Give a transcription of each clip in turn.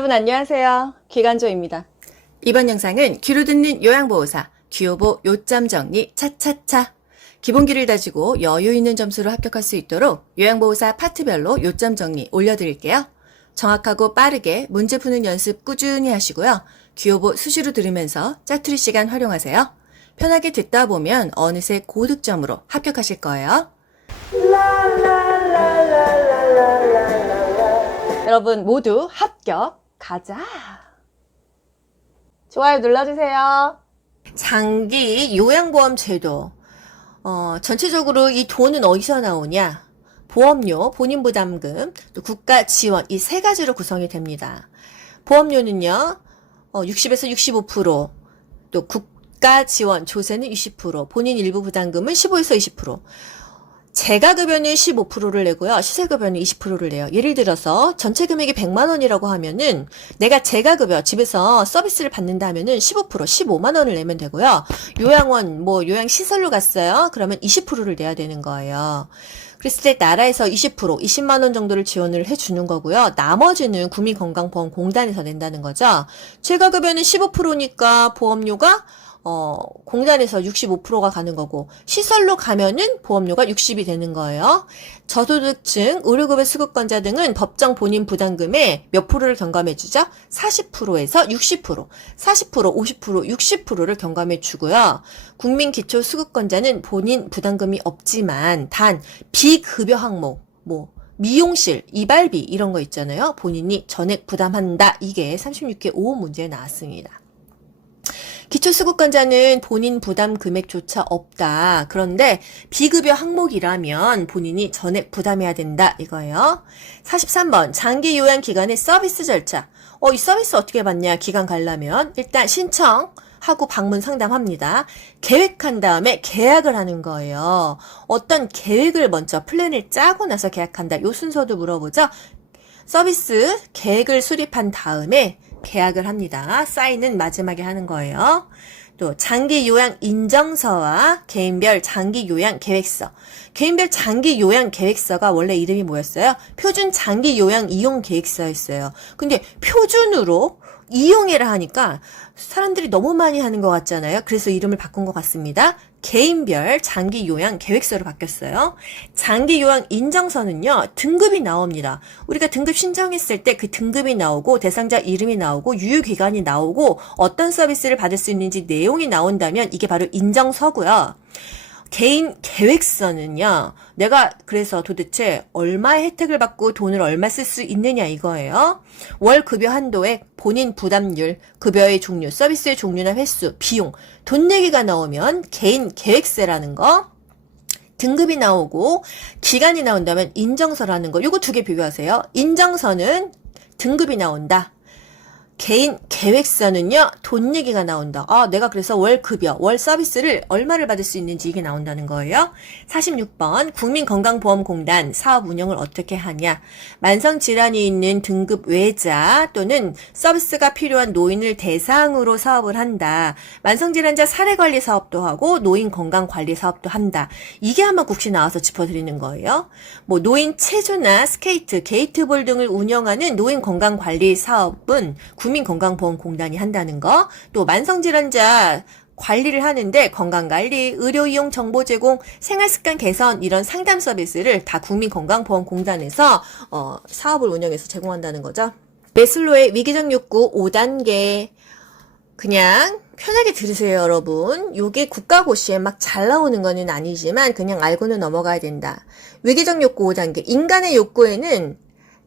여러분 안녕하세요. 기간조입니다. 이번 영상은 귀로 듣는 요양보호사, 귀요보 요점 정리 차차차. 기본기를 다지고 여유 있는 점수로 합격할 수 있도록 요양보호사 파트별로 요점 정리 올려드릴게요. 정확하고 빠르게 문제 푸는 연습 꾸준히 하시고요. 귀요보 수시로 들으면서 짜투리 시간 활용하세요. 편하게 듣다 보면 어느새 고득점으로 합격하실 거예요. 여러분 모두 합격 가자. 좋아요 눌러주세요. 장기 요양보험 제도. 전체적으로 이 돈은 어디서 나오냐? 보험료, 본인부담금, 또 국가 지원 이 세 가지로 구성이 됩니다. 보험료는요, 60에서 65%, 또 국가 지원 조세는 20%, 본인 일부 부담금은 15에서 20%. 재가급여는 15%를 내고요. 시세급여는 20%를 내요. 예를 들어서 전체 금액이 100만 원이라고 하면은 내가 재가급여 집에서 서비스를 받는다 하면은 15%, 15만 원을 내면 되고요. 요양원, 요양시설로 갔어요. 그러면 20%를 내야 되는 거예요. 그랬을 때 나라에서 20%, 20만 원 정도를 지원을 해주는 거고요. 나머지는 국민건강보험공단에서 낸다는 거죠. 재가급여는 15%니까 보험료가 공단에서 65%가 가는 거고, 시설로 가면은 보험료가 60이 되는 거예요. 저소득층, 의료급여 수급권자 등은 법정 본인 부담금의 몇 프로를 경감해 주죠? 40%에서 60%, 40%, 50%, 60%를 경감해 주고요. 국민기초 수급권자는 본인 부담금이 없지만, 단, 비급여 항목, 미용실, 이발비, 이런 거 있잖아요. 본인이 전액 부담한다. 이게 36개 5호 문제에 나왔습니다. 기초수급권자는 본인 부담 금액조차 없다. 그런데 비급여 항목이라면 본인이 전액 부담해야 된다. 이거예요. 43번 장기 요양 기간의 서비스 절차. 이 서비스 어떻게 받냐? 기간 가려면 일단 신청하고 방문 상담합니다. 계획한 다음에 계약을 하는 거예요. 어떤 계획을 먼저 플랜을 짜고 나서 계약한다. 요 순서도 물어보죠. 서비스 계획을 수립한 다음에 계약을 합니다. 사인은 마지막에 하는 거예요. 또 장기 요양 인정서와 개인별 장기 요양 계획서. 개인별 장기 요양 계획서가 원래 이름이 뭐였어요? 표준 장기 요양 이용 계획서였어요. 근데 표준으로 이용해라 하니까 사람들이 너무 많이 하는 것 같잖아요. 그래서 이름을 바꾼 것 같습니다. 개인별 장기 요양 계획서로 바뀌었어요. 장기 요양 인정서는요, 등급이 나옵니다. 우리가 등급 신청했을 때 그 등급이 나오고 대상자 이름이 나오고 유효기간이 나오고 어떤 서비스를 받을 수 있는지 내용이 나온다면 이게 바로 인정서고요. 개인 계획서는요, 내가 그래서 도대체 얼마의 혜택을 받고 돈을 얼마 쓸 수 있느냐 이거예요. 월 급여 한도액, 본인 부담률, 급여의 종류, 서비스의 종류나 횟수, 비용, 돈 내기가 나오면 개인 계획세라는 거, 등급이 나오고 기간이 나온다면 인정서라는 거, 요거 두 개 비교하세요. 인정서는 등급이 나온다. 개인 계획서는요, 돈 얘기가 나온다. 내가 그래서 월 급여, 월 서비스를 얼마를 받을 수 있는지 이게 나온다는 거예요. 46번, 국민건강보험공단 사업 운영을 어떻게 하냐. 만성질환이 있는 등급 외자 또는 서비스가 필요한 노인을 대상으로 사업을 한다. 만성질환자 사례관리 사업도 하고 노인 건강관리 사업도 한다. 이게 아마 국시 나와서 짚어드리는 거예요. 노인 체조나 스케이트, 게이트볼 등을 운영하는 노인 건강관리 사업은 국민건강보험공단이 한다는 거, 또 만성질환자 관리를 하는데 건강관리, 의료이용 정보 제공, 생활습관 개선 이런 상담 서비스를 다 국민건강보험공단에서 사업을 운영해서 제공한다는 거죠. 매슬로의 위기적 욕구 5단계. 그냥 편하게 들으세요, 여러분. 요게 국가고시에 막 잘 나오는 거는 아니지만 그냥 알고는 넘어가야 된다. 위기적 욕구 5단계. 인간의 욕구에는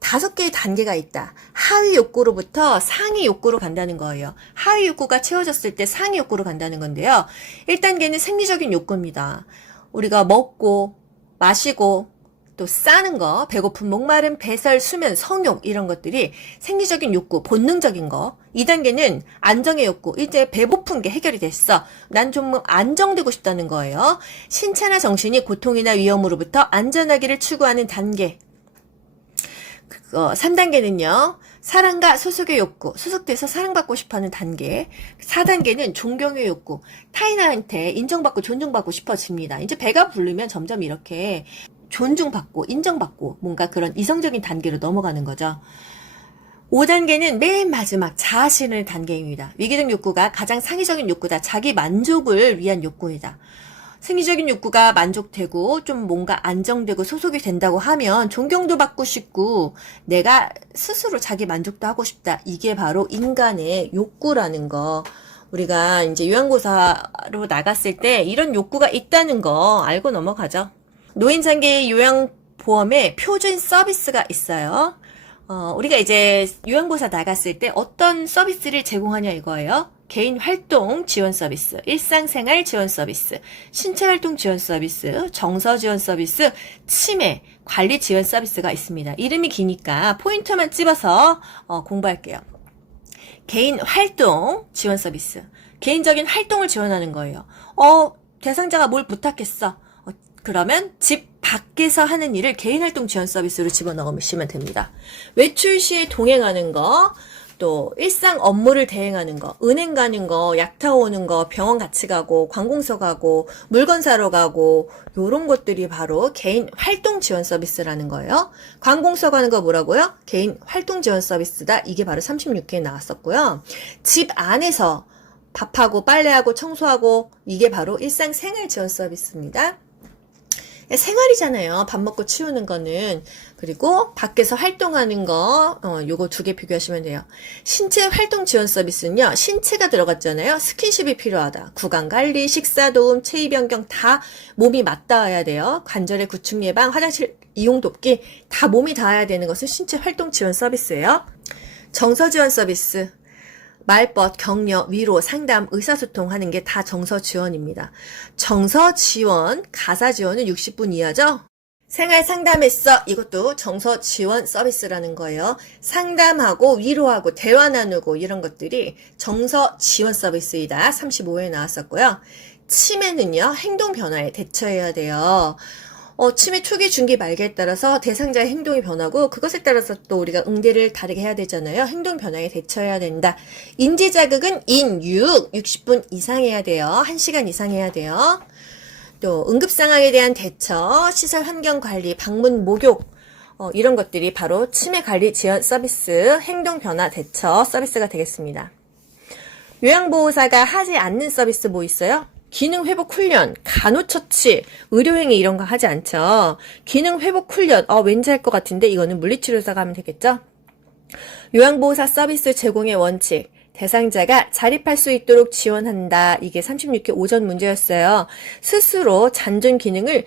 5개의 단계가 있다. 하위 욕구로부터 상위 욕구로 간다는 거예요. 하위 욕구가 채워졌을 때 상위 욕구로 간다는 건데요. 1단계는 생리적인 욕구입니다. 우리가 먹고, 마시고, 또 싸는 거, 배고픔, 목마름, 배설, 수면, 성욕 이런 것들이 생리적인 욕구, 본능적인 거. 2단계는 안정의 욕구. 이제 배고픈 게 해결이 됐어. 난 좀 안정되고 싶다는 거예요. 신체나 정신이 고통이나 위험으로부터 안전하기를 추구하는 단계. 3단계는요, 사랑과 소속의 욕구, 소속돼서 사랑받고 싶어하는 단계. 4단계는 존경의 욕구, 타인한테 인정받고 존중받고 싶어집니다. 이제 배가 부르면 점점 이렇게 존중받고 인정받고 뭔가 그런 이성적인 단계로 넘어가는 거죠. 5단계는 맨 마지막 자아 실현의 단계입니다. 위기적 욕구가 가장 상위적인 욕구다. 자기 만족을 위한 욕구이다. 생리적인 욕구가 만족되고 좀 뭔가 안정되고 소속이 된다고 하면 존경도 받고 싶고 내가 스스로 자기 만족도 하고 싶다. 이게 바로 인간의 욕구라는 거. 우리가 이제 요양보호사로 나갔을 때 이런 욕구가 있다는 거 알고 넘어가죠. 노인장기 요양보험에 표준 서비스가 있어요. 우리가 이제 요양보호사 나갔을 때 어떤 서비스를 제공하냐 이거예요. 개인 활동 지원 서비스, 일상생활 지원 서비스, 신체 활동 지원 서비스, 정서 지원 서비스, 치매 관리 지원 서비스가 있습니다. 이름이 기니까 포인트만 찝어서 공부할게요. 개인 활동 지원 서비스. 개인적인 활동을 지원하는 거예요. 대상자가 뭘 부탁했어. 그러면 집 밖에서 하는 일을 개인 활동 지원 서비스로 집어넣으시면 됩니다. 외출 시에 동행하는 거, 또 일상 업무를 대행하는 거, 은행 가는 거, 약 타고 오는 거, 병원 같이 가고, 관공서 가고, 물건 사러 가고, 요런 것들이 바로 개인 활동 지원 서비스라는 거예요. 관공서 가는 거 뭐라고요? 개인 활동 지원 서비스다. 이게 바로 36개에 나왔었고요. 집 안에서 밥하고 빨래하고 청소하고 이게 바로 일상생활 지원 서비스입니다. 생활이잖아요. 밥 먹고 치우는 거는. 그리고 밖에서 활동하는 거, 요거 두 개 비교하시면 돼요. 신체 활동 지원 서비스는요, 신체가 들어갔잖아요. 스킨십이 필요하다. 구강 관리, 식사 도움, 체위 변경 다 몸이 맞닿아야 돼요. 관절의 구축 예방, 화장실 이용 돕기 다 몸이 닿아야 되는 것은 신체 활동 지원 서비스예요. 정서 지원 서비스. 말벗, 격려, 위로, 상담, 의사소통 하는 게 다 정서 지원입니다. 정서 지원, 가사 지원은 60분 이하죠? 생활 상담했어. 이것도 정서 지원 서비스라는 거예요. 상담하고 위로하고 대화 나누고 이런 것들이 정서 지원 서비스이다. 35회에 나왔었고요. 치매는요, 행동 변화에 대처해야 돼요. 치매 초기, 중기, 말기에 따라서 대상자의 행동이 변하고 그것에 따라서 또 우리가 응대를 다르게 해야 되잖아요. 행동 변화에 대처해야 된다. 인지 자극은 인육 60분 이상 해야 돼요. 1시간 이상 해야 돼요. 또 응급 상황에 대한 대처, 시설 환경 관리, 방문 목욕 이런 것들이 바로 치매 관리 지원 서비스, 행동 변화 대처 서비스가 되겠습니다. 요양보호사가 하지 않는 서비스 뭐 있어요? 기능회복 훈련, 간호처치, 의료행위 이런 거 하지 않죠. 기능회복 훈련, 왠지 할 것 같은데 이거는 물리치료사가 하면 되겠죠. 요양보호사 서비스 제공의 원칙, 대상자가 자립할 수 있도록 지원한다. 이게 36회 오전 문제였어요. 스스로 잔존 기능을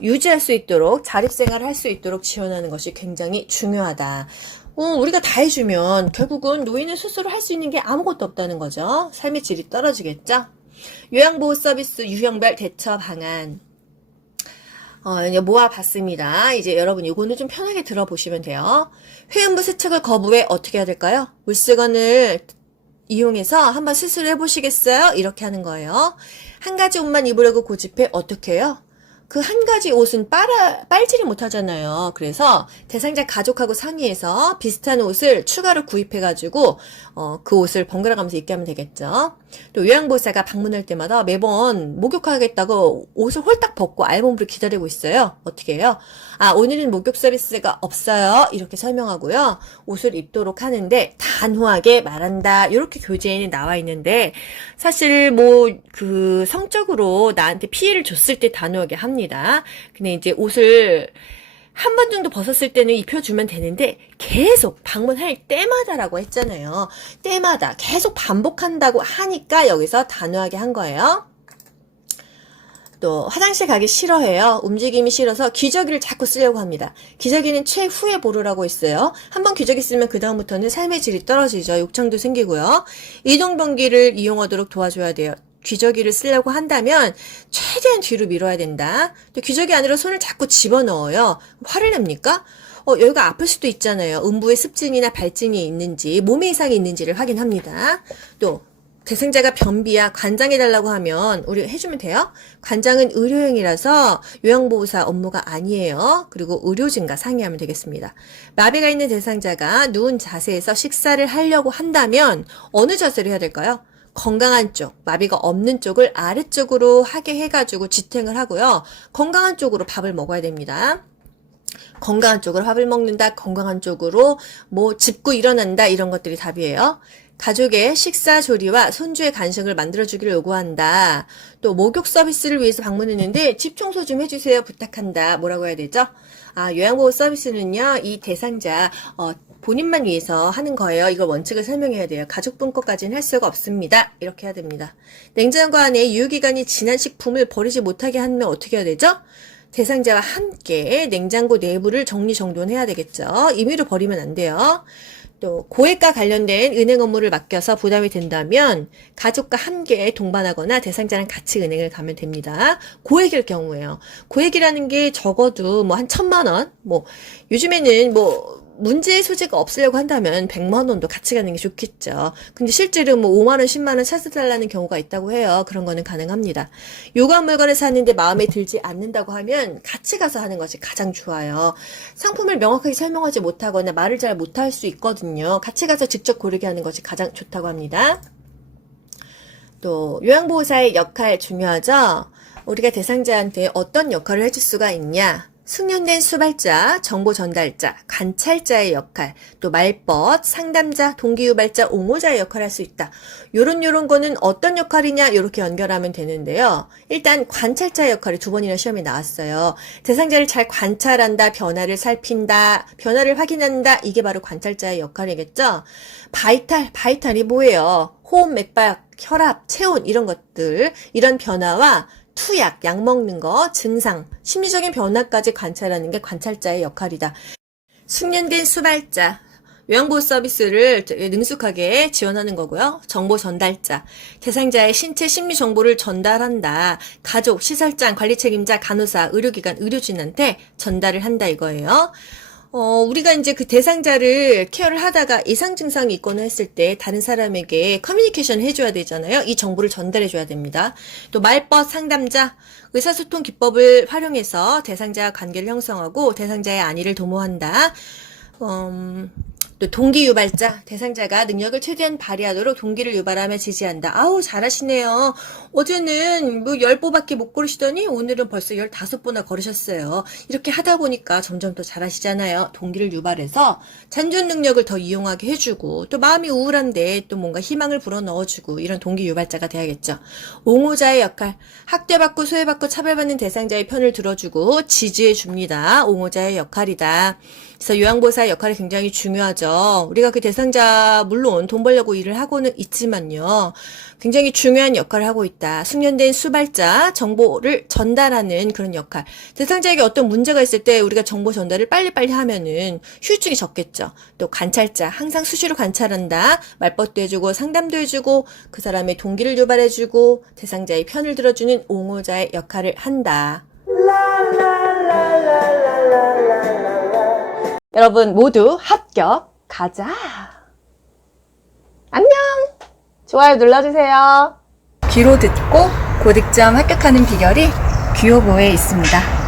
유지할 수 있도록, 자립생활을 할 수 있도록 지원하는 것이 굉장히 중요하다. 우리가 다 해주면 결국은 노인은 스스로 할 수 있는 게 아무것도 없다는 거죠. 삶의 질이 떨어지겠죠. 요양보호 서비스 유형별 대처 방안 이제 모아봤습니다. 이제 여러분 이거는 좀 편하게 들어보시면 돼요. 회음부 세척을 거부해 어떻게 해야 될까요? 물수건을 이용해서 한번 스스로 해보시겠어요? 이렇게 하는 거예요. 한 가지 옷만 입으려고 고집해 어떻게 해요? 그 한 가지 옷은 빨지를 못하잖아요. 그래서 대상자 가족하고 상의해서 비슷한 옷을 추가로 구입해가지고 그 옷을 번갈아 가면서 입게 하면 되겠죠. 또 요양보호사가 방문할 때마다 매번 목욕하겠다고 옷을 홀딱 벗고 알몸으로 기다리고 있어요. 어떻게 해요? 오늘은 목욕 서비스가 없어요. 이렇게 설명하고요. 옷을 입도록 하는데 단호하게 말한다. 이렇게 교재에는 나와 있는데 사실 그 성적으로 나한테 피해를 줬을 때 단호하게 합니다. 근데 이제 옷을 한 번 정도 벗었을 때는 입혀주면 되는데 계속 방문할 때마다라고 했잖아요. 때마다 계속 반복한다고 하니까 여기서 단호하게 한 거예요. 또 화장실 가기 싫어해요. 움직임이 싫어서 기저귀를 자꾸 쓰려고 합니다. 기저귀는 최후에 보루라고 했어요. 한번 기저귀 쓰면 그 다음부터는 삶의 질이 떨어지죠. 욕창도 생기고요. 이동변기를 이용하도록 도와줘야 돼요. 기저귀를 쓰려고 한다면 최대한 뒤로 밀어야 된다. 또 기저귀 안으로 손을 자꾸 집어넣어요. 화를 냅니까? 여기가 아플 수도 있잖아요. 음부에 습진이나 발진이 있는지 몸에 이상이 있는지를 확인합니다. 또 대상자가 변비야 관장해달라고 하면 우리 해주면 돼요. 관장은 의료행위라서 요양보호사 업무가 아니에요. 그리고 의료진과 상의하면 되겠습니다. 마비가 있는 대상자가 누운 자세에서 식사를 하려고 한다면 어느 자세를 해야 될까요? 건강한 쪽, 마비가 없는 쪽을 아래쪽으로 하게 해가지고 지탱을 하고요. 건강한 쪽으로 밥을 먹어야 됩니다. 건강한 쪽으로 밥을 먹는다, 건강한 쪽으로 뭐 짚고 일어난다, 이런 것들이 답이에요. 가족의 식사 조리와 손주의 간식을 만들어주기를 요구한다. 또 목욕 서비스를 위해서 방문했는데 집 청소 좀 해주세요 부탁한다. 뭐라고 해야 되죠? 요양보호 서비스는요, 이 대상자 본인만 위해서 하는 거예요. 이걸 원칙을 설명해야 돼요. 가족분 것까지는 할 수가 없습니다. 이렇게 해야 됩니다. 냉장고 안에 유효기간이 지난 식품을 버리지 못하게 하면 어떻게 해야 되죠? 대상자와 함께 냉장고 내부를 정리정돈해야 되겠죠. 임의로 버리면 안 돼요. 또 고액과 관련된 은행 업무를 맡겨서 부담이 된다면 가족과 함께 동반하거나 대상자랑 같이 은행을 가면 됩니다. 고액일 경우에요. 고액이라는 게 적어도 뭐 한 1,000만 원, 요즘에는 문제의 소지가 없으려고 한다면 100만 원도 같이 가는 게 좋겠죠. 근데 실제로 5만 원, 10만 원 찾아달라는 경우가 있다고 해요. 그런 거는 가능합니다. 요구한 물건을 샀는데 마음에 들지 않는다고 하면 같이 가서 하는 것이 가장 좋아요. 상품을 명확하게 설명하지 못하거나 말을 잘 못할 수 있거든요. 같이 가서 직접 고르게 하는 것이 가장 좋다고 합니다. 또 요양보호사의 역할 중요하죠. 우리가 대상자한테 어떤 역할을 해줄 수가 있냐? 숙련된 수발자, 정보 전달자, 관찰자의 역할, 또 말벗, 상담자, 동기유발자, 옹호자의 역할을 할 수 있다. 요런 거는 어떤 역할이냐, 요렇게 연결하면 되는데요. 일단 관찰자의 역할이 2번이나 시험에 나왔어요. 대상자를 잘 관찰한다, 변화를 살핀다, 변화를 확인한다, 이게 바로 관찰자의 역할이겠죠. 바이탈이 뭐예요? 호흡, 맥박, 혈압, 체온, 이런 것들, 이런 변화와 투약, 약 먹는 거, 증상, 심리적인 변화까지 관찰하는 게 관찰자의 역할이다. 숙련된 수발자, 요양보호 서비스를 능숙하게 지원하는 거고요. 정보 전달자, 대상자의 신체 심리 정보를 전달한다. 가족, 시설장, 관리 책임자, 간호사, 의료기관, 의료진한테 전달을 한다 이거예요. 우리가 이제 그 대상자를 케어를 하다가 이상 증상이 있거나 했을 때 다른 사람에게 커뮤니케이션을 해줘야 되잖아요. 이 정보를 전달해줘야 됩니다. 또 말벗 상담자, 의사소통 기법을 활용해서 대상자와 관계를 형성하고 대상자의 안위를 도모한다. 또 동기유발자, 대상자가 능력을 최대한 발휘하도록 동기를 유발하며 지지한다. 아우 잘하시네요. 어제는 10보밖에 못 걸으시더니 오늘은 벌써 15보나 걸으셨어요. 이렇게 하다 보니까 점점 더 잘하시잖아요. 동기를 유발해서 잔존 능력을 더 이용하게 해주고 또 마음이 우울한데 또 뭔가 희망을 불어넣어주고 이런 동기 유발자가 돼야겠죠. 옹호자의 역할, 학대받고 소외받고 차별받는 대상자의 편을 들어주고 지지해줍니다. 옹호자의 역할이다. 그래서 요양보호사의 역할이 굉장히 중요하죠. 우리가 그 대상자 물론 돈 벌려고 일을 하고는 있지만요. 굉장히 중요한 역할을 하고 있다. 숙련된 수발자, 정보를 전달하는 그런 역할. 대상자에게 어떤 문제가 있을 때 우리가 정보 전달을 빨리빨리 하면은 휴유증이 적겠죠. 또 관찰자, 항상 수시로 관찰한다. 말벗도 해주고 상담도 해주고 그 사람의 동기를 유발해주고 대상자의 편을 들어주는 옹호자의 역할을 한다. 여러분 모두 합격. 가자. 안녕. 좋아요 눌러주세요. 귀로 듣고 고득점 합격하는 비결이 귀요보에 있습니다.